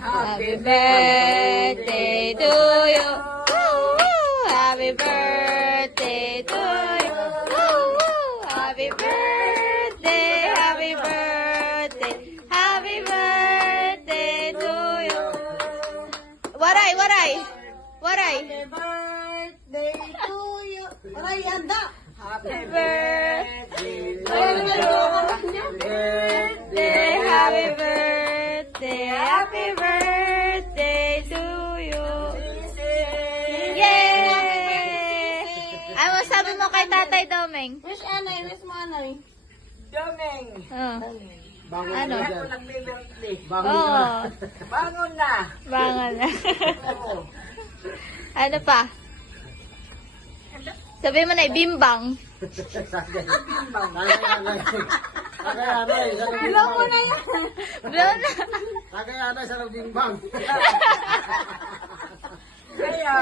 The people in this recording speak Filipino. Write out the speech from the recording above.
Happy birthday to you. Happy birthday to you. Happy birthday, happy birthday, happy birthday to you. Waray, waray, waray. Happy birthday to you. Aray, anda. Happy birthday to you. Happy birthday, happy birthday to you. Yay! Ano sabi mo kay Tatay Domeng? Wish anay, wish mo anay. Domeng, Bangon Ano? na ako dyan. nagbe-birthday. Bangon Oo. na. Bangon na. Bangal na. Oo. Ano pa? Sabi mo na, bimbang. Hello mo na yan. Blow na. Tagay anay sa bimbang. Kaya,